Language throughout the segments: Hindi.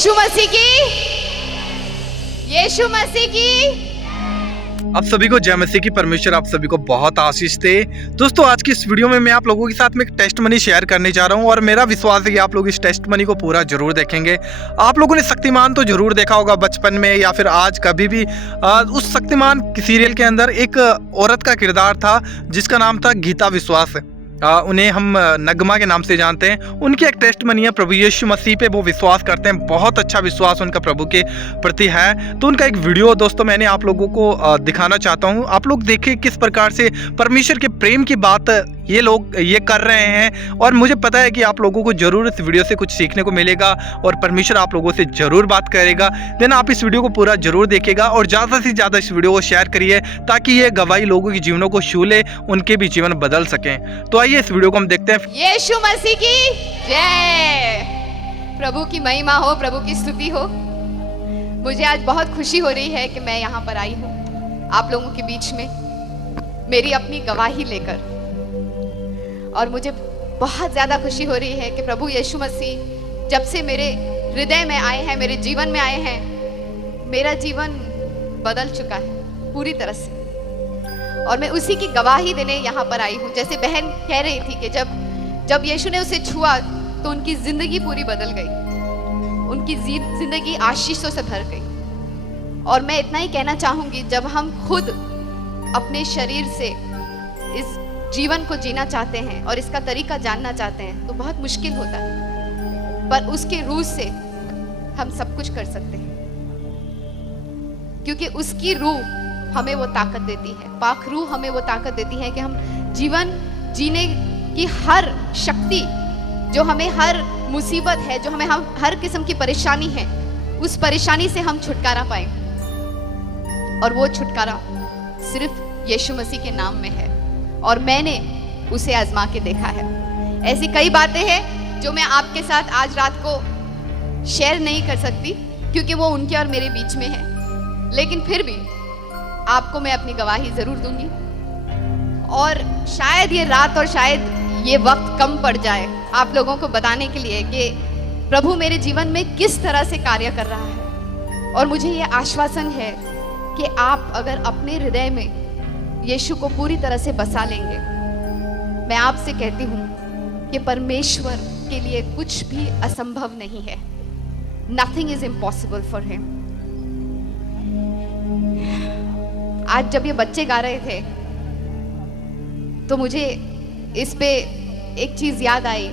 यीशु मसीह की, यीशु मसीह की। आप सभी को जय मसीह की। परमेश्वर आप सभी को बहुत आशीष दे। दोस्तों, आज की इस वीडियो में मैं आप लोगों के साथ में एक टेस्ट मनी शेयर करने जा रहा हूं और मेरा विश्वास है कि आप लोग इस टेस्ट मनी को पूरा जरूर देखेंगे। आप लोगों ने शक्तिमान तो जरूर देखा होगा बचपन में या फिर आज कभी भी। उस शक्तिमान सीरियल के अंदर एक औरत का किरदार था जिसका नाम था गीता विश्वास। उन्हें हम नगमा के नाम से जानते हैं। उनकी एक टेस्ट मनी है, प्रभु यीशु मसीह पे वो विश्वास करते हैं, बहुत अच्छा विश्वास उनका प्रभु के प्रति है। तो उनका एक वीडियो दोस्तों मैंने आप लोगों को दिखाना चाहता हूँ। आप लोग देखिए किस प्रकार से परमेश्वर के प्रेम की बात ये लोग ये कर रहे हैं और मुझे पता है कि आप लोगों को जरूर इस वीडियो से कुछ सीखने को मिलेगा और परमेश्वर आप लोगों से जरूर बात करेगा। देन आप इस वीडियो को पूरा जरूर देखिएगा और ज़्यादा से ज़्यादा इस वीडियो को शेयर करिए ताकि ये गवाही लोगों के जीवनों को छू ले, उनके भी जीवन बदल सकें। तो आइए इस वीडियो को हम देखते हैं। यीशु मसीह की जय। प्रभु की महिमा हो, प्रभु की स्तुति हो। मुझे आज बहुत खुशी हो रही है कि मैं यहाँ पर आई हूँ आप लोगों के बीच में मेरी अपनी गवाही लेकर। और मुझे बहुत ज़्यादा खुशी हो रही है कि प्रभु यीशु मसीह जब से मेरे हृदय में आए हैं, मेरे जीवन में आए हैं, मेरा जीवन बदल चुका है पूरी तरह से। और मैं उसी की गवाही देने यहाँ पर आई हूँ। जैसे बहन कह रही थी कि जब यीशु ने उसे छुआ तो उनकी ज़िंदगी पूरी बदल गई, उनकी ज़िंदगी आशीषों से भर गई। और मैं इतना ही कहना चाहूँगी, जब हम खुद अपने शरीर से इस जीवन को जीना चाहते हैं और इसका तरीका जानना चाहते हैं तो बहुत मुश्किल होता है, पर उसके रूह से हम सब कुछ कर सकते हैं, क्योंकि उसकी रूह हमें वो ताकत देती है। पाक रूह हमें वो ताकत देती है कि हम जीवन जीने की हर शक्ति, जो हमें हर मुसीबत है, जो हमें हर किस्म की परेशानी है, उस परेशानी से हम छुटकारा पाएं। और वो छुटकारा सिर्फ यीशु मसीह के नाम में है और मैंने उसे आजमा के देखा है। ऐसी कई बातें हैं जो मैं आपके साथ आज रात को शेयर नहीं कर सकती क्योंकि वो उनके और मेरे बीच में है, लेकिन फिर भी आपको मैं अपनी गवाही जरूर दूंगी। और शायद ये रात और शायद ये वक्त कम पड़ जाए आप लोगों को बताने के लिए कि प्रभु मेरे जीवन में किस तरह से कार्य कर रहा है। और मुझे ये आश्वासन है कि आप अगर अपने हृदय में यीशु को पूरी तरह से बसा लेंगे, मैं आपसे कहती हूँ कि परमेश्वर के लिए कुछ भी असंभव नहीं है। Nothing is impossible for him। आज जब ये बच्चे गा रहे थे तो मुझे इस पे एक चीज याद आई।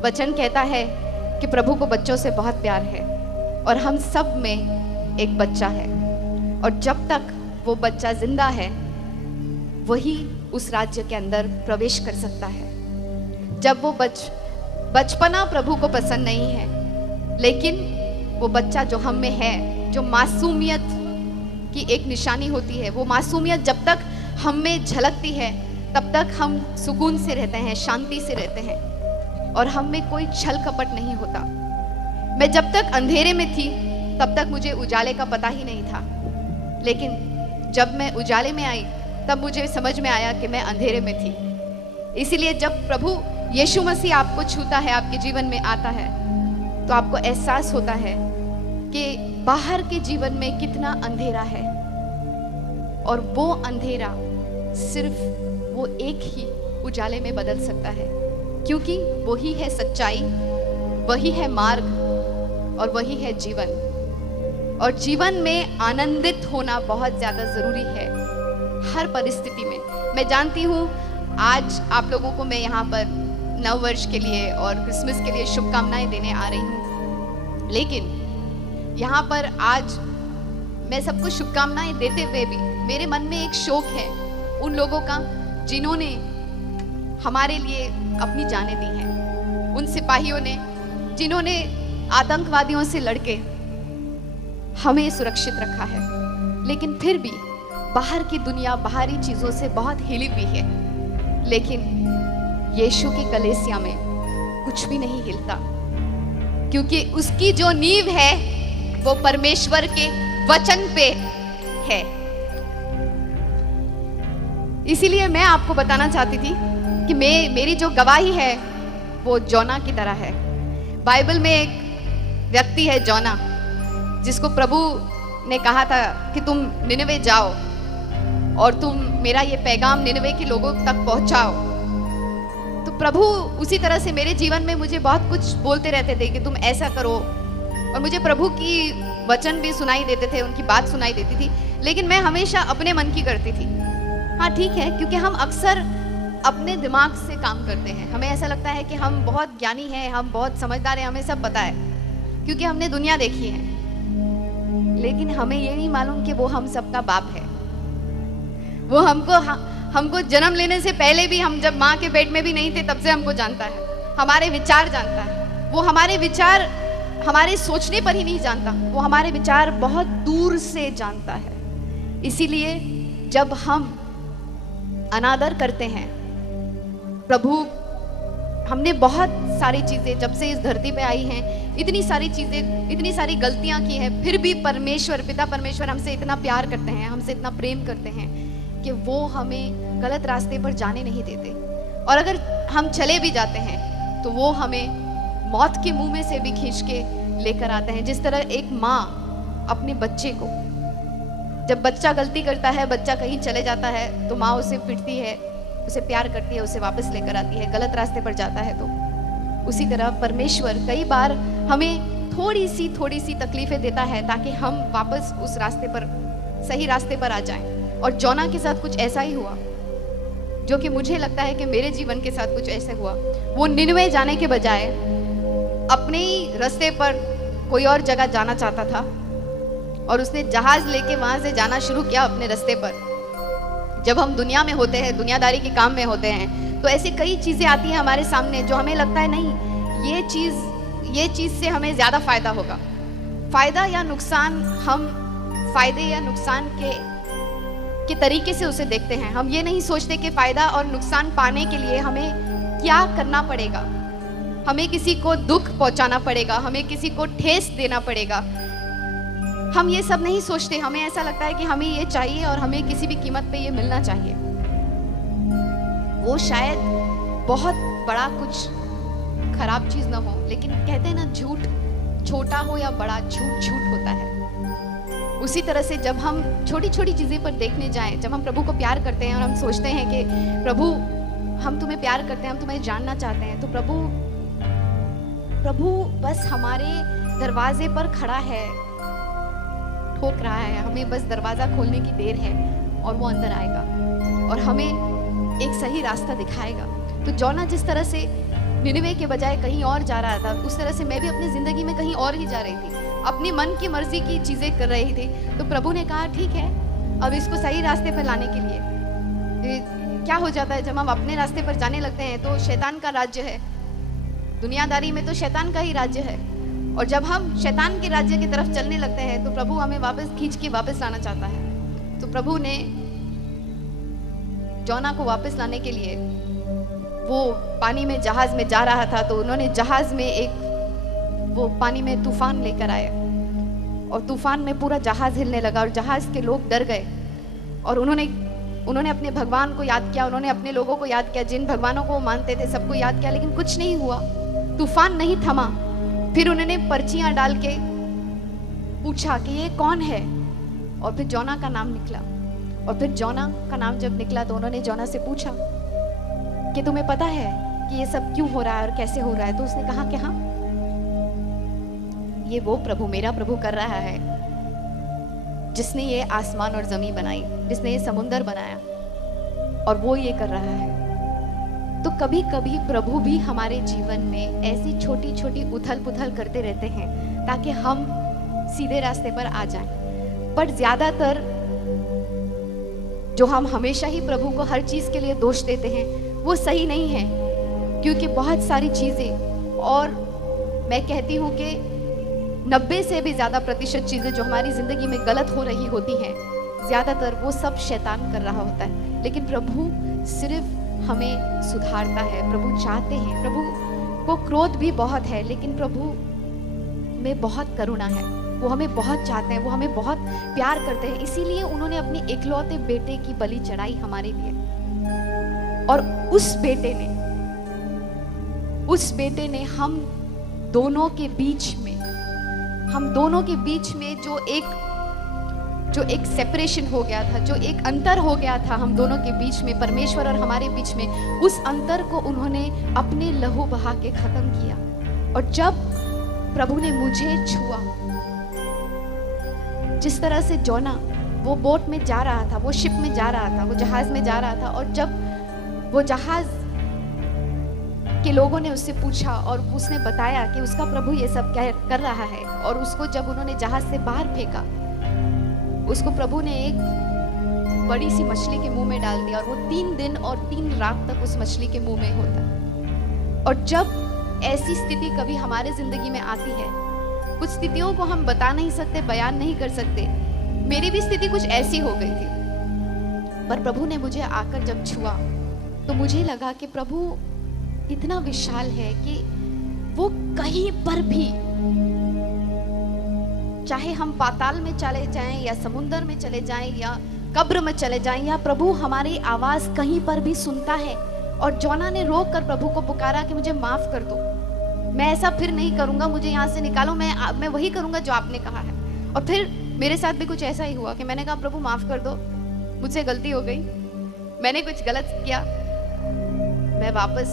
वचन कहता है कि प्रभु को बच्चों से बहुत प्यार है और हम सब में एक बच्चा है, और जब तक वो बच्चा जिंदा है वही उस राज्य के अंदर प्रवेश कर सकता है। जब वो बचपना प्रभु को पसंद नहीं है, लेकिन वो बच्चा जो हम में है, जो मासूमियत की एक निशानी होती है, वो मासूमियत जब तक हम में झलकती है तब तक हम सुकून से रहते हैं, शांति से रहते हैं और हम में कोई छल कपट नहीं होता। मैं जब तक अंधेरे में थी तब तक मुझे उजाले का पता ही नहीं था, लेकिन जब मैं उजाले में आई तब मुझे समझ में आया कि मैं अंधेरे में थी। इसीलिए जब प्रभु यीशु मसीह आपको छूता है, आपके जीवन में आता है, तो आपको एहसास होता है कि बाहर के जीवन में कितना अंधेरा है, और वो अंधेरा सिर्फ वो एक ही उजाले में बदल सकता है, क्योंकि वही है सच्चाई, वही है मार्ग और वही है जीवन। और जीवन में आनंदित होना बहुत ज़्यादा ज़रूरी है हर परिस्थिति में। मैं जानती हूँ आज आप लोगों को मैं यहाँ पर नव वर्ष के लिए और क्रिसमस के लिए शुभकामनाएं देने आ रही हूँ, लेकिन यहाँ पर आज मैं सबको शुभकामनाएं देते हुए भी मेरे मन में एक शोक है उन लोगों का जिन्होंने हमारे लिए अपनी जानें दी हैं, उन सिपाहियों ने जिन्होंने आतंकवादियों से लड़के हमें सुरक्षित रखा है, लेकिन फिर भी बाहर की दुनिया बाहरी चीज़ों से बहुत हिली हुई है, लेकिन यीशु की कलीसिया में कुछ भी नहीं हिलता, क्योंकि उसकी जो नींव है वो परमेश्वर के वचन पे है। इसीलिए मैं आपको बताना चाहती थी कि मेरी जो गवाही है वो जोना की तरह है। बाइबल में एक व्यक्ति है जोना, जिसको प्रभु ने कहा था कि तुम निनवे जाओ और तुम मेरा ये पैगाम निनवे के लोगों तक पहुंचाओ। तो प्रभु उसी तरह से मेरे जीवन में मुझे बहुत कुछ बोलते रहते थे कि तुम ऐसा करो, और मुझे प्रभु की वचन भी सुनाई देते थे, उनकी बात सुनाई देती थी, लेकिन मैं हमेशा अपने मन की करती थी। हाँ ठीक है, क्योंकि हम अक्सर अपने दिमाग से काम करते हैं। हमें ऐसा लगता है कि हम बहुत ज्ञानी हैं, हम बहुत समझदार हैं, हमें सब पता है, क्योंकि हमने दुनिया देखी है। लेकिन हमें ये नहीं मालूम कि वो हम सबका बाप है। वो हमको जन्म लेने से पहले भी, हम जब माँ के पेट में भी नहीं थे तब से हमको जानता है, हमारे विचार जानता है। वो हमारे विचार हमारे सोचने पर ही नहीं जानता, वो हमारे विचार बहुत दूर से जानता है। इसीलिए जब हम अनादर करते हैं प्रभु, हमने बहुत सारी चीजें जब से इस धरती पे आई हैं, इतनी सारी चीजें, इतनी सारी गलतियां की हैं, फिर भी परमेश्वर, पिता परमेश्वर हमसे इतना प्यार करते हैं, हमसे इतना प्रेम करते हैं कि वो हमें गलत रास्ते पर जाने नहीं देते। और अगर हम चले भी जाते हैं तो वो हमें मौत के मुंह में से भी खींच के लेकर आते हैं। जिस तरह एक माँ अपने बच्चे को, जब बच्चा गलती करता है, बच्चा कहीं चले जाता है, तो माँ उसे पिटती है, उसे प्यार करती है, उसे वापस लेकर आती है, गलत रास्ते पर जाता है तो। उसी तरह परमेश्वर कई बार हमें थोड़ी सी तकलीफें देता है ताकि हम वापस उस रास्ते पर, सही रास्ते पर आ जाएं। और जोना के साथ कुछ ऐसा ही हुआ, जो कि मुझे लगता है कि मेरे जीवन के साथ कुछ ऐसे हुआ। वो निनवे जाने के बजाय अपने ही रास्ते पर कोई और जगह जाना चाहता था, और उसने जहाज लेके वहां से जाना शुरू किया अपने रास्ते पर। जब हम दुनिया में होते हैं, दुनियादारी के काम में होते हैं, तो ऐसी कई चीजें आती हैं हमारे सामने जो हमें लगता है नहीं, ये चीज से हमें ज्यादा फायदा होगा। फायदा या नुकसान, हम फायदे या नुकसान के तरीके से उसे देखते हैं। हम ये नहीं सोचते कि फायदा और नुकसान पाने के लिए हमें क्या करना पड़ेगा, हमें किसी को दुख पहुंचाना पड़ेगा, हमें किसी को ठेस देना पड़ेगा। हम ये सब नहीं सोचते। हमें ऐसा लगता है कि हमें ये चाहिए और हमें किसी भी कीमत पे ये मिलना चाहिए। वो शायद बहुत बड़ा कुछ खराब चीज ना हो, लेकिन कहते हैं ना, झूठ छोटा हो या बड़ा, झूठ झूठ होता है। उसी तरह से जब हम छोटी छोटी चीजें पर देखने जाएं, जब हम प्रभु को प्यार करते हैं और हम सोचते हैं कि प्रभु हम तुम्हें प्यार करते हैं, हम तुम्हें जानना चाहते हैं, तो प्रभु बस हमारे दरवाजे पर खड़ा है, ठोक रहा है, हमें बस दरवाजा खोलने की देर है और वो अंदर आएगा और हमें एक सही रास्ता दिखाएगा। तो जोना जिस तरह से निनवे के बजाय कहीं और जा रहा था, उस तरह से मैं भी अपनी जिंदगी में कहीं और ही जा रही थी, अपनी मन की मर्जी की चीजें कर रही थी। तो प्रभु ने कहा ठीक है, अब इसको सही रास्ते पर लाने के लिए क्या हो जाता है, जब हम अपने रास्ते पर जाने लगते हैं तो शैतान का राज्य है, दुनियादारी में तो शैतान का ही राज्य है। और जब हम शैतान के राज्य की तरफ चलने लगते हैं तो प्रभु हमें वापस खींच के वापस लाना चाहता है। तो प्रभु ने जोना को वापस लाने के लिए, वो पानी में जहाज में जा रहा था, तो उन्होंने जहाज में वो पानी में तूफान लेकर आए और तूफान में पूरा जहाज हिलने लगा और जहाज के लोग डर गए और उन्होंने अपने भगवान को याद किया, उन्होंने अपने लोगों को याद किया, जिन भगवानों को वो मानते थे सबको याद किया, लेकिन कुछ नहीं हुआ, तूफान नहीं थमा। फिर उन्होंने पर्चियां डाल के पूछा कि ये कौन है, और फिर जोना का नाम निकला। और फिर जोना का नाम जब निकला तो उन्होंने जोना से पूछा कि तुम्हें पता है कि ये सब क्यों हो रहा है और कैसे हो रहा है? तो उसने कहा कि हाँ, ये वो प्रभु, मेरा प्रभु कर रहा है, जिसने ये आसमान और जमीन बनाई, जिसने ये समुंदर बनाया, और वो ये कर रहा है। तो कभी कभी प्रभु भी हमारे जीवन में ऐसी छोटी छोटी उथल पुथल करते रहते हैं ताकि हम सीधे रास्ते पर आ जाएं। पर ज्यादातर जो हम हमेशा ही प्रभु को हर चीज के लिए दोष देते हैं वो सही नहीं है, क्योंकि बहुत सारी चीजें, और मैं कहती हूँ कि 90 से भी ज्यादा प्रतिशत चीजें जो हमारी जिंदगी में गलत हो रही होती हैं, ज्यादातर वो सब शैतान कर रहा होता है। लेकिन प्रभु सिर्फ हमें सुधारता है, प्रभु चाहते हैं, प्रभु को क्रोध भी बहुत है, लेकिन प्रभु में बहुत करुणा है, वो हमें बहुत चाहते हैं, वो हमें बहुत प्यार करते हैं। इसीलिए उन्होंने अपने इकलौते बेटे की बलि चढ़ाई हमारे लिए, और उस बेटे ने हम दोनों के बीच में हम दोनों के बीच में जो एक सेपरेशन हो गया था, जो एक अंतर हो गया था हम दोनों के बीच में, परमेश्वर और हमारे बीच में, उस अंतर को उन्होंने अपने लहू बहा के खत्म किया। और जब प्रभु ने मुझे छुआ, जिस तरह से जोना वो बोट में जा रहा था, वो शिप में जा रहा था, वो जहाज में जा रहा था, और जब वो जहाज के लोगों ने उससे पूछा और उसने बताया कि उसका प्रभु ये सब कर रहा है, और उसको जब उन्होंने जहाज से बाहर फेंका, उसको प्रभु ने एक बड़ी सी मछली के मुंह में डाल दिया, और वो 3 दिन और 3 रात तक उस मछली के मुंह में होता। और जब ऐसी स्थिति कभी हमारे जिंदगी में आती है, कुछ स्थितियों को हम बता नहीं सकते, बयान नहीं कर सकते। मेरी भी स्थिति कुछ ऐसी हो गई थी, पर प्रभु ने मुझे आकर जब छुआ तो मुझे लगा कि प्रभु इतना विशाल है कि वो कहीं पर भी, चाहे हम पाताल में चले जाएं या समुद्र में चले जाएं या कब्र में चले जाएं, या प्रभु हमारी आवाज कहीं पर भी सुनता है। और जोना ने रोक कर प्रभु को पुकारा कि मुझे माफ कर दो, मैं ऐसा फिर नहीं करूंगा, मुझे यहाँ से निकालो, मैं वही करूंगा जो आपने कहा है। और फिर मेरे साथ भी कुछ ऐसा ही हुआ कि मैंने कहा प्रभु माफ कर दो, मुझसे गलती हो गई, मैंने कुछ गलत किया, मैं वापस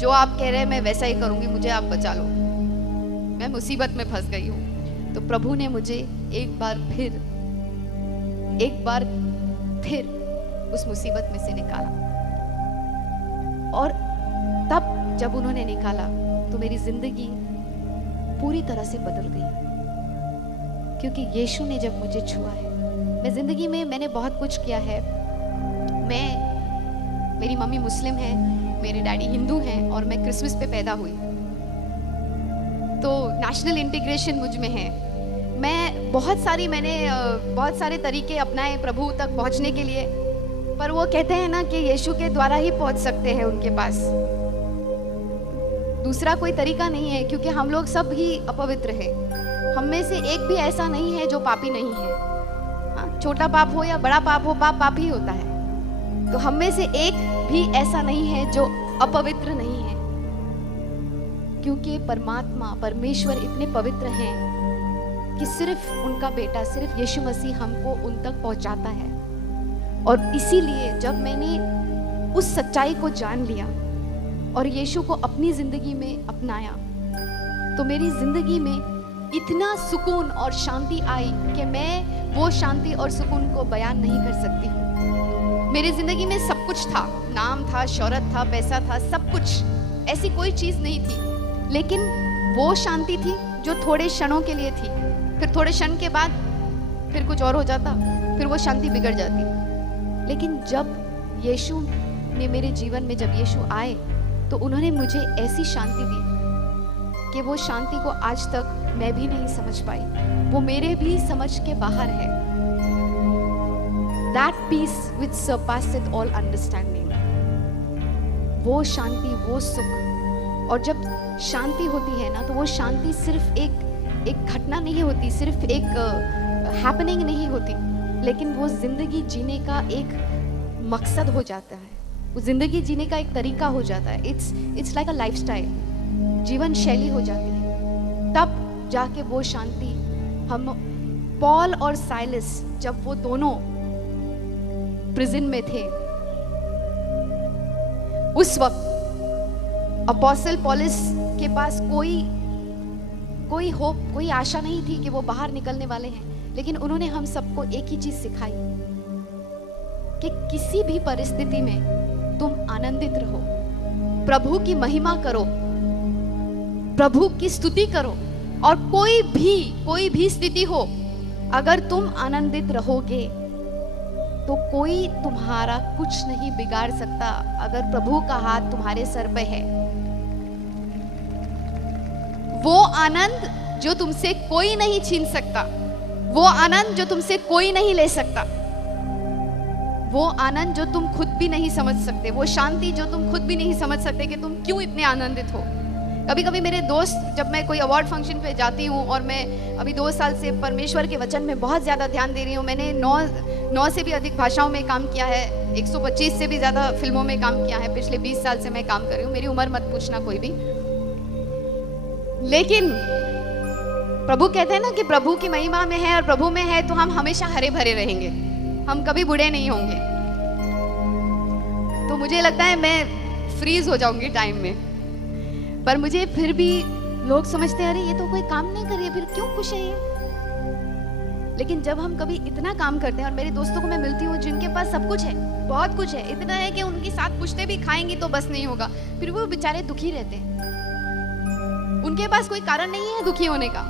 जो आप कह रहे हैं मैं वैसा ही करूंगी, मुझे आप बचा लो, मैं मुसीबत में फंस गई हूँ। तो प्रभु ने मुझे एक बार फिर उस मुसीबत में से निकाला। और तब जब उन्होंने निकाला तो मेरी जिंदगी पूरी तरह से बदल गई, क्योंकि यीशु ने जब मुझे छुआ है। मैं जिंदगी में मैंने बहुत कुछ किया है। मेरी मम्मी मुस्लिम है, मेरे डैडी हिंदू हैं, और मैं क्रिसमस पे पैदा हुई, तो नेशनल इंटीग्रेशन मुझ में है। मैंने बहुत सारे तरीके अपनाए प्रभु तक पहुंचने के लिए, पर वो कहते हैं ना कि यीशु के द्वारा ही पहुंच सकते हैं उनके पास, दूसरा कोई तरीका नहीं है, क्योंकि हम लोग सब ही अपवित्र हैं। हम में से एक भी ऐसा नहीं है जो पापी नहीं है। हाँ, छोटा पाप हो या बड़ा पाप हो, पाप ही होता है। तो हम में से एक भी ऐसा नहीं है जो अपवित्र नहीं है, क्योंकि परमेश्वर इतने पवित्र हैं कि सिर्फ उनका बेटा, सिर्फ यीशु मसीह हमको उन तक पहुंचाता है। और इसीलिए जब मैंने उस सच्चाई को जान लिया और यीशु को अपनी जिंदगी में अपनाया, तो मेरी जिंदगी में इतना सुकून और शांति आई कि मैं वो शांति और सुकून को बयान नहीं कर सकती हूँ। मेरी जिंदगी में सब कुछ था, नाम था, शोहरत था, पैसा था, सब कुछ, ऐसी कोई चीज नहीं थी, लेकिन वो शांति थी जो थोड़े क्षणों के लिए थी, फिर थोड़े क्षण के बाद फिर कुछ और हो जाता, फिर वो शांति बिगड़ जाती। लेकिन जब यीशु ने मेरे जीवन में, जब यीशु आए, तो उन्होंने मुझे ऐसी शांति दी कि वो शांति को आज तक मैं भी नहीं समझ पाई, वो मेरे भी समझ के बाहर है। That peace which surpasseth all understanding, वो शांति, वो सुख। और जब शांति होती है ना, तो वो शांति सिर्फ एक घटना नहीं होती, सिर्फ एक हैपनिंग नहीं होती, लेकिन वो जिंदगी जीने का एक मकसद हो जाता है, वो जिंदगी जीने का एक तरीका हो जाता है। इट्स लाइक अ लाइफस्टाइल, जीवन शैली हो जाती है। तब जाके वो शांति, हम पॉल और साइलस जब वो दोनों प्रिजन में थे, उस वक्त अपोस्टल पौलुस के पास कोई होप, कोई आशा नहीं थी कि वो बाहर निकलने वाले हैं, लेकिन उन्होंने हम सबको एक ही चीज सिखाई कि किसी भी परिस्थिति में तुम आनंदित रहो, प्रभु की महिमा करो, प्रभु की स्तुति करो, और कोई भी स्थिति हो, अगर तुम आनंदित रहोगे तो कोई तुम्हारा कुछ नहीं बिगाड़ सकता, अगर प्रभु का हाथ तुम्हारे सर पे है। वो आनंद जो तुमसे कोई नहीं छीन सकता, वो आनंद जो तुमसे कोई नहीं ले सकता, वो आनंद जो तुम खुद भी नहीं समझ सकते, वो शांति जो तुम खुद भी नहीं समझ सकते कि तुम क्यों इतने आनंदित हो। कभी कभी मेरे दोस्त, जब मैं कोई अवार्ड फंक्शन पे जाती हूँ, और मैं अभी 2 साल से परमेश्वर के वचन में बहुत ज़्यादा ध्यान दे रही हूँ, मैंने 9 से भी अधिक भाषाओं में काम किया है, 125 से भी ज़्यादा फिल्मों में काम किया है, पिछले 20 साल से मैं काम कर रही हूँ, मेरी उम्र मत पूछना कोई भी। लेकिन प्रभु कहते हैं ना कि प्रभु की महिमा में है और प्रभु में है तो हम हमेशा हरे भरे रहेंगे, हम कभी बूढ़े नहीं होंगे। तो मुझे लगता है मैं फ्रीज हो जाऊंगी टाइम में, पर मुझे फिर भी लोग समझते हैं अरे ये तो कोई काम नहीं कर रही है, फिर क्यों खुश है ये। लेकिन जब हम कभी इतना काम करते हैं, और मेरे दोस्तों को मैं मिलती हूँ जिनके पास सब कुछ है, बहुत कुछ है, इतना है कि उनके साथ पूछते भी खाएंगी तो बस नहीं होगा, फिर वो बेचारे दुखी रहते हैं। उनके पास कोई कारण नहीं है दुखी होने का।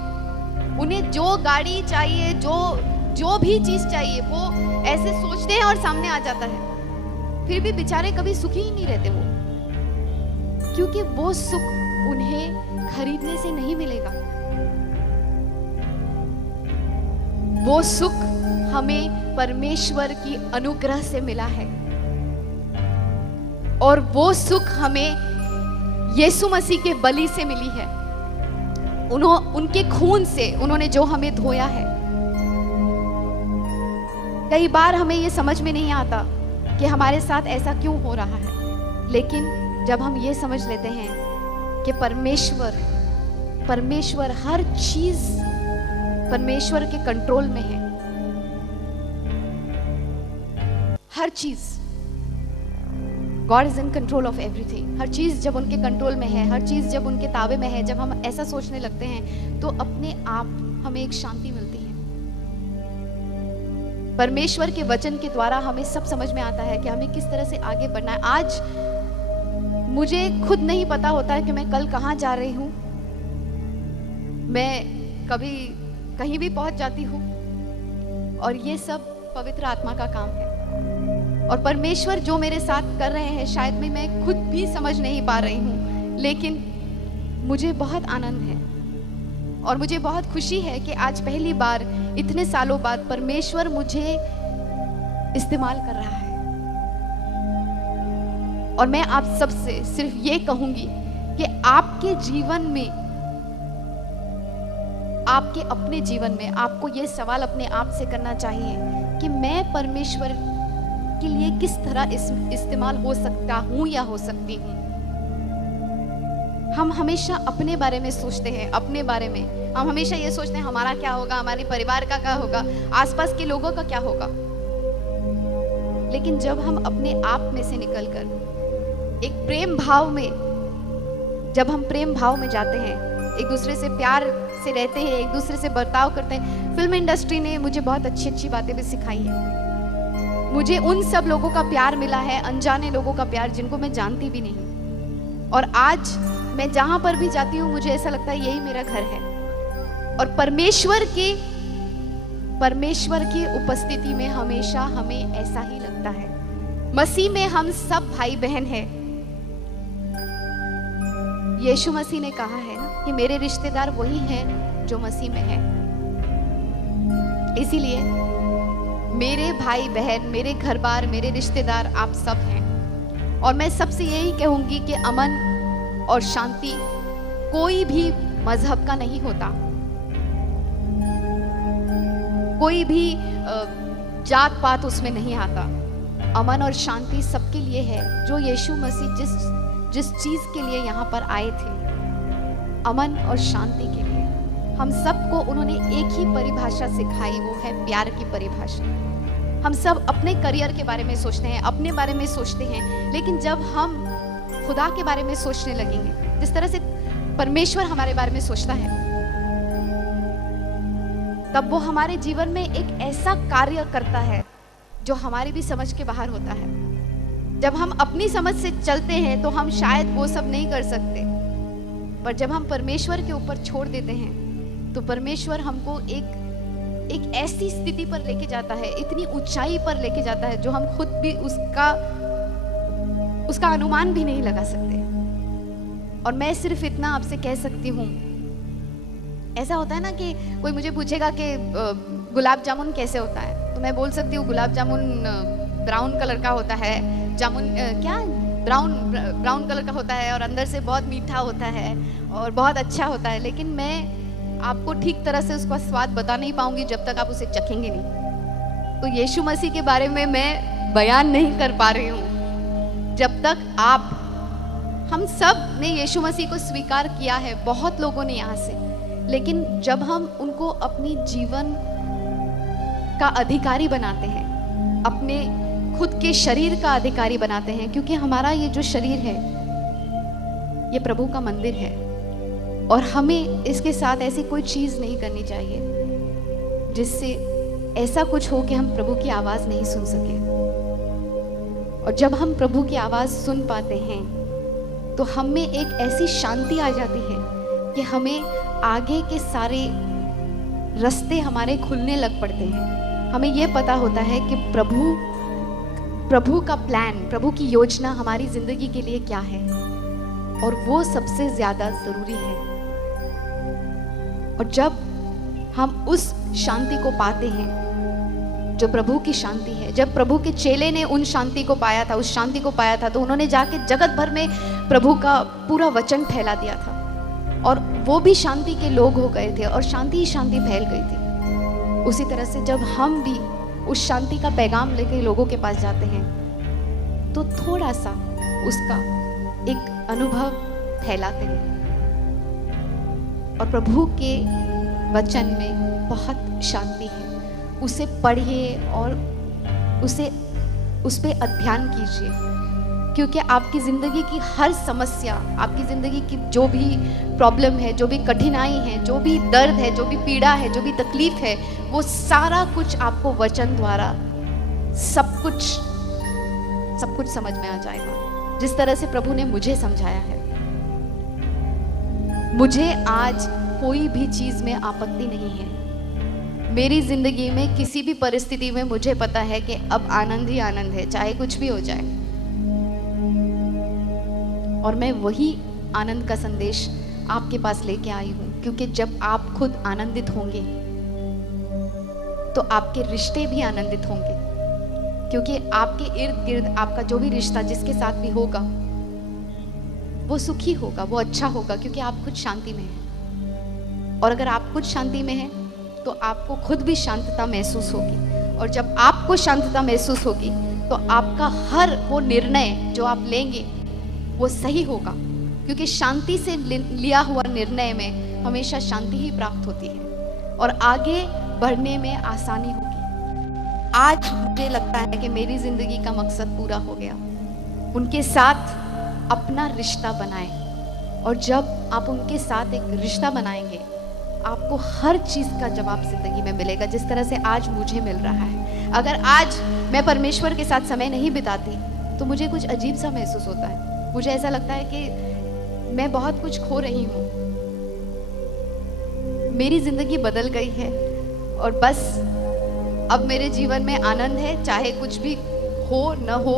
उन्हें जो गाड़ी चाहिए, जो भी चीज चाहिए, वो ऐसे सोचते हैं और सामने आ जाता है, फिर भी बेचारे कभी सुखी ही नहीं रहते वो, क्योंकि वो सुख उन्हें खरीदने से नहीं मिलेगा। वो सुख हमें परमेश्वर की अनुग्रह से मिला है, और वो सुख हमें यीशु मसीह के बलि से मिली है। उनके खून से उन्होंने जो हमें धोया है। कई बार हमें ये समझ में नहीं आता कि हमारे साथ ऐसा क्यों हो रहा है, लेकिन जब हम ये समझ लेते हैं कि परमेश्वर हर चीज परमेश्वर के कंट्रोल में है, हर चीज, God is in control of everything. हर चीज जब उनके कंट्रोल में है, हर चीज जब उनके ताबे में है, जब हम ऐसा सोचने लगते हैं तो अपने आप हमें एक शांति मिलती है। परमेश्वर के वचन के द्वारा हमें सब समझ में आता है कि हमें किस तरह से आगे बढ़ना है। आज मुझे खुद नहीं पता होता है कि मैं कल कहाँ जा रही हूँ। मैं कभी कहीं भी पहुंच जाती हूँ, और ये सब पवित्र आत्मा का काम है। और परमेश्वर जो मेरे साथ कर रहे हैं शायद मैं खुद भी समझ नहीं पा रही हूँ, लेकिन मुझे बहुत आनंद है और मुझे बहुत खुशी है कि आज पहली बार इतने सालों बाद परमेश्वर मुझे इस्तेमाल कर रहा है। और मैं आप सबसे सिर्फ ये कहूंगी कि आपके जीवन में, आपके अपने जीवन में आपको ये सवाल अपने आप से करना चाहिए कि मैं परमेश्वर के लिए किस तरह इस्तेमाल हो सकता हूं या हो सकती हूं। हम हमेशा अपने बारे में सोचते हैं, अपने बारे में हम हमेशा ये सोचते हैं हमारा क्या होगा, हमारे परिवार का क्या होगा, आसपास के लोगों का क्या होगा। लेकिन जब हम अपने आप में से निकलकर एक प्रेम भाव में, जब हम प्रेम भाव में जाते हैं, एक दूसरे से प्यार से रहते हैं, एक दूसरे से बर्ताव करते हैं। फिल्म इंडस्ट्री ने मुझे बहुत अच्छी अच्छी बातें भी सिखाई है। मुझे उन सब लोगों का प्यार मिला है, अनजाने लोगों का प्यार जिनको मैं जानती भी नहीं, और आज मैं जहां पर भी जाती हूँ मुझे ऐसा लगता है यही मेरा घर है। और परमेश्वर की उपस्थिति में हमेशा हमें ऐसा ही लगता है। मसीह में हम सब भाई बहन हैं। यीशु मसीह ने कहा है ना कि मेरे रिश्तेदार वही हैं जो मसीह में हैं। इसीलिए मेरे भाई बहन, मेरे घर बार, मेरे रिश्तेदार आप सब हैं। और मैं सबसे यही कहूंगी कि अमन और शांति कोई भी मजहब का नहीं होता, कोई भी जात पात उसमें नहीं आता। अमन और शांति सबके लिए है, जो यीशु मसीह जिस चीज के लिए यहाँ पर आए थे, अमन और शांति के लिए। हम सबको उन्होंने एक ही परिभाषा सिखाई, वो है प्यार की परिभाषा। हम सब अपने करियर के बारे में सोचते हैं, अपने बारे में सोचते हैं, लेकिन जब हम खुदा के बारे में सोचने लगेंगे, जिस तरह से परमेश्वर हमारे बारे में सोचता है, तब वो हमारे जीवन में एक ऐसा कार्य करता है जो हमारी भी समझ के बाहर होता है। जब हम अपनी समझ से चलते हैं तो हम शायद वो सब नहीं कर सकते, पर जब हम परमेश्वर के ऊपर छोड़ देते हैं तो परमेश्वर हमको एक ऐसी स्थिति पर लेके जाता है, इतनी ऊंचाई पर लेके जाता है जो हम खुद भी उसका अनुमान भी नहीं लगा सकते। और मैं सिर्फ इतना आपसे कह सकती हूँ, ऐसा होता है ना कि कोई मुझे पूछेगा कि गुलाब जामुन कैसे होता है, तो मैं बोल सकती हूँ गुलाब जामुन ब्राउन कलर का होता है, जामुन ब्राउन कलर का होता है और अंदर से बहुत मीठा होता है और बहुत अच्छा होता है। लेकिन मैं आपको ठीक तरह से उसका स्वाद बता नहीं पाऊंगी जब तक आप उसे चखेंगे नहीं। तो यीशु मसीह के बारे में मैं बयान नहीं कर पा रही हूँ जब तक हम सब ने यीशु मसीह को स्वीकार किया है, बहुत लोगों ने यहाँ से, लेकिन जब हम उनको अपनी जीवन का अधिकारी बनाते हैं, अपने खुद के शरीर का अधिकारी बनाते हैं, क्योंकि हमारा ये जो शरीर है ये प्रभु का मंदिर है और हमें इसके साथ ऐसी कोई चीज़ नहीं करनी चाहिए जिससे ऐसा कुछ हो कि हम प्रभु की आवाज़ नहीं सुन सके। और जब हम प्रभु की आवाज़ सुन पाते हैं तो हम में एक ऐसी शांति आ जाती है कि हमें आगे के सारे रास्ते हमारे खुलने लग पड़ते हैं। हमें यह पता होता है कि प्रभु का प्लान, प्रभु की योजना हमारी ज़िंदगी के लिए क्या है और वो सबसे ज़्यादा ज़रूरी है। और जब हम उस शांति को पाते हैं जो प्रभु की शांति है, जब प्रभु के चेले ने उन शांति को पाया था, उस शांति को पाया था, तो उन्होंने जाके जगत भर में प्रभु का पूरा वचन फैला दिया था और वो भी शांति के लोग हो गए थे और शांति ही शांति फैल गई थी। उसी तरह से जब हम भी उस शांति का पैगाम लेकर लोगों के पास जाते हैं तो थोड़ा सा उसका एक अनुभव फैलाते हैं। और प्रभु के वचन में बहुत शांति है, उसे पढ़िए और उस पे अध्ययन कीजिए, क्योंकि आपकी ज़िंदगी की हर समस्या, आपकी ज़िंदगी की जो भी प्रॉब्लम है, जो भी कठिनाई है, जो भी दर्द है, जो भी पीड़ा है, जो भी तकलीफ है, वो सारा कुछ आपको वचन द्वारा सब कुछ समझ में आ जाएगा। जिस तरह से प्रभु ने मुझे समझाया है, मुझे आज कोई भी चीज़ में आपत्ति नहीं है। मेरी ज़िंदगी में किसी भी परिस्थिति में मुझे पता है कि अब आनंद ही आनंद है, चाहे कुछ भी हो जाए। और मैं वही आनंद का संदेश आपके पास लेके आई हूँ, क्योंकि जब आप खुद आनंदित होंगे तो आपके रिश्ते भी आनंदित होंगे, क्योंकि आपके इर्द गिर्द आपका जो भी रिश्ता जिसके साथ भी होगा वो सुखी होगा, वो अच्छा होगा, क्योंकि आप खुद शांति में हैं। और अगर आप खुद शांति में हैं तो आपको खुद भी शांतता महसूस होगी, और जब आपको शांतता महसूस होगी तो आपका हर वो निर्णय जो आप लेंगे वो सही होगा, क्योंकि शांति से लिया हुआ निर्णय में हमेशा शांति ही प्राप्त होती है और आगे बढ़ने में आसानी होगी। आज मुझे लगता है कि मेरी ज़िंदगी का मकसद पूरा हो गया। उनके साथ अपना रिश्ता बनाएं, और जब आप उनके साथ एक रिश्ता बनाएंगे आपको हर चीज़ का जवाब ज़िंदगी में मिलेगा, जिस तरह से आज मुझे मिल रहा है। अगर आज मैं परमेश्वर के साथ समय नहीं बिताती तो मुझे कुछ अजीब सा महसूस होता है। मुझे ऐसा लगता है कि मैं बहुत कुछ खो रही हूँ। मेरी ज़िंदगी बदल गई है और बस अब मेरे जीवन में आनंद है, चाहे कुछ भी हो न हो।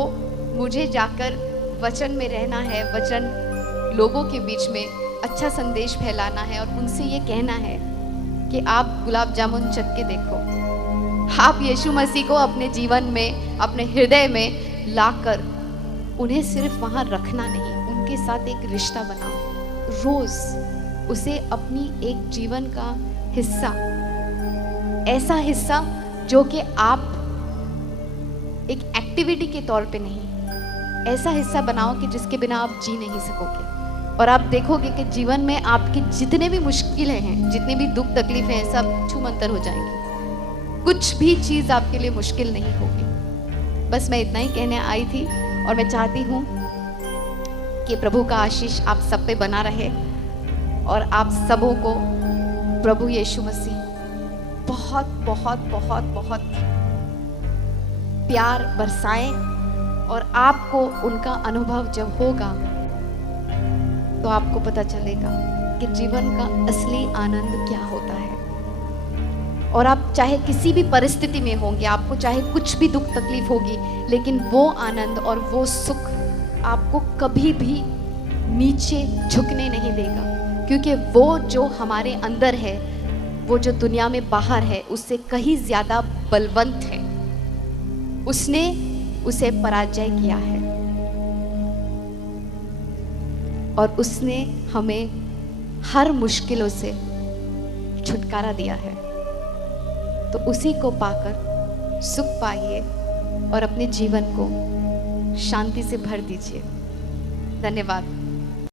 मुझे जाकर वचन में रहना है, वचन लोगों के बीच में अच्छा संदेश फैलाना है और उनसे ये कहना है कि आप गुलाब जामुन चख के देखो, आप यीशु मसीह को अपने जीवन में, अपने हृदय में लाकर उन्हें सिर्फ वहाँ रखना नहीं, उनके साथ एक रिश्ता बनाओ। रोज़ उसे अपनी एक जीवन का हिस्सा, ऐसा हिस्सा जो कि आप एक एक्टिविटी के तौर पे नहीं, ऐसा हिस्सा बनाओ कि जिसके बिना आप जी नहीं सकोगे। और आप देखोगे कि जीवन में आपकी जितने भी मुश्किलें हैं, जितने भी दुख तकलीफें हैं, सब छूमंतर हो जाएंगी। कुछ भी चीज़ आपके लिए मुश्किल नहीं होगी। बस मैं इतना ही कहने आई थी और मैं चाहती हूँ कि प्रभु का आशीष आप सब पे बना रहे और आप सबों को प्रभु यीशु मसीह बहुत बहुत बहुत बहुत प्यार बरसाए, और आपको उनका अनुभव जब होगा तो आपको पता चलेगा कि जीवन का असली आनंद क्या होता है। और आप चाहे किसी भी परिस्थिति में होंगे, आपको चाहे कुछ भी दुख तकलीफ होगी, लेकिन वो आनंद और वो सुख आपको कभी भी नीचे झुकने नहीं देगा, क्योंकि वो जो हमारे अंदर है, वो जो दुनिया में बाहर है, उससे कहीं ज़्यादा बलवंत है। उसने उसे पराजय किया है और उसने हमें हर मुश्किलों से छुटकारा दिया है। तो उसी को पाकर सुख पाइए और अपने जीवन को शांति से भर दीजिए। धन्यवाद।